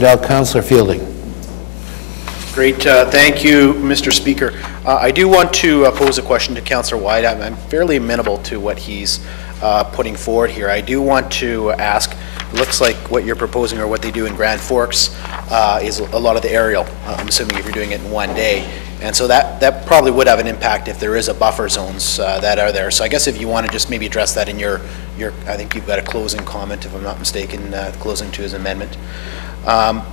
Swandell. Councillor Fielding. Great. Thank you, Mr. Speaker. I do want to pose a question to Councillor White. I'm fairly amenable to what he's putting forward here. I do want to ask, looks like what you're proposing or what they do in Grand Forks is a lot of the aerial, I'm assuming if you're doing it in one day. And so that probably would have an impact if there is a buffer zones that are there. So I guess if you want to just maybe address that in your I think you've got a closing comment, if I'm not mistaken, closing to his amendment.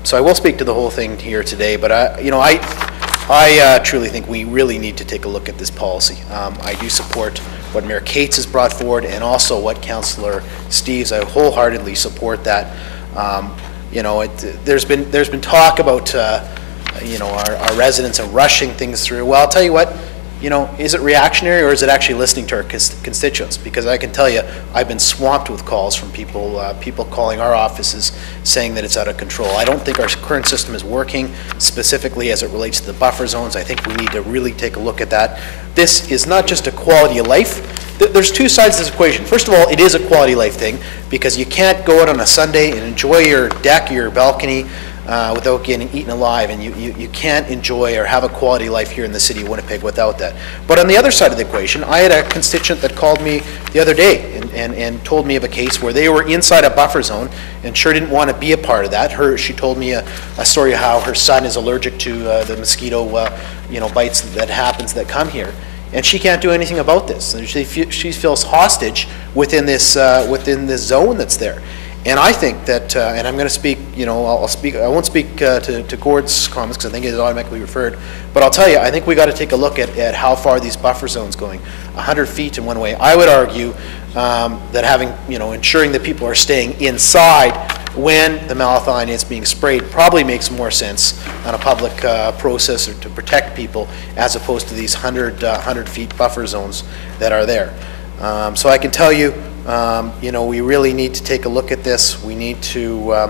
So I will speak to the whole thing here today, but I truly think we really need to take a look at this policy. I do support what Mayor Cates has brought forward, and also what Councillor Steeves. I wholeheartedly support that. There's been talk about our residents are rushing things through. Well, I'll tell you what. Is it reactionary, or is it actually listening to our constituents? Because I can tell you, I've been swamped with calls from people calling our offices saying that it's out of control. I don't think our current system is working, specifically as it relates to the buffer zones. I think we need to really take a look at that. This is not just a quality of life. There's two sides to this equation. First of all, it is a quality of life thing, because you can't go out on a Sunday and enjoy your deck or your balcony without getting eaten alive, and you can't enjoy or have a quality life here in the city of Winnipeg without that. But on the other side of the equation, I had a constituent that called me the other day and told me of a case where they were inside a buffer zone and sure didn't want to be a part of that. She told me a story of how her son is allergic to the mosquito bites that come here. And she can't do anything about this. She feels hostage within this zone that's there. And I think that, and I'm going to speak, I won't speak to Gord's comments, because I think it is automatically referred, but I'll tell you, I think we got to take a look at how far these buffer zones going. 100 feet in one way. I would argue that ensuring that people are staying inside when the malathion is being sprayed probably makes more sense on a public process, or to protect people, as opposed to these 100 feet buffer zones that are there. So I can tell you, we really need to take a look at this. We need to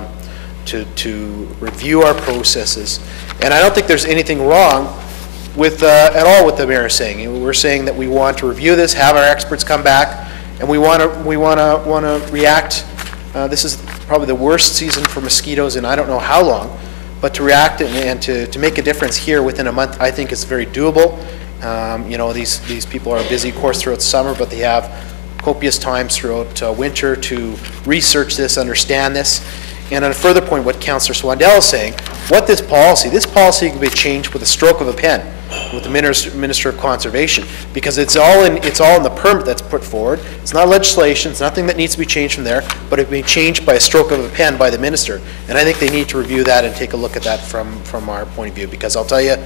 review our processes, and I don't think there's anything wrong with at all with the mayor saying. We're saying that we want to review this, have our experts come back, and we want to react. This is probably the worst season for mosquitoes in I don't know how long, but to react and to make a difference here within a month, I think is very doable. These people are busy, of course, throughout summer, but they have copious times throughout winter to research this, understand this. And on a further point, what Councillor Swandell is saying, this policy can be changed with a stroke of a pen with the Minister of Conservation, because it's all in the permit that's put forward. It's not legislation. It's nothing that needs to be changed from there, but it can be changed by a stroke of a pen by the minister. And I think they need to review that and take a look at that from our point of view, because I'll tell you,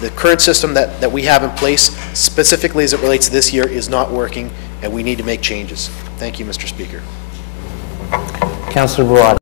the current system that we have in place, specifically as it relates to this year, is not working, and we need to make changes. Thank you, Mr. Speaker. Councillor Barad.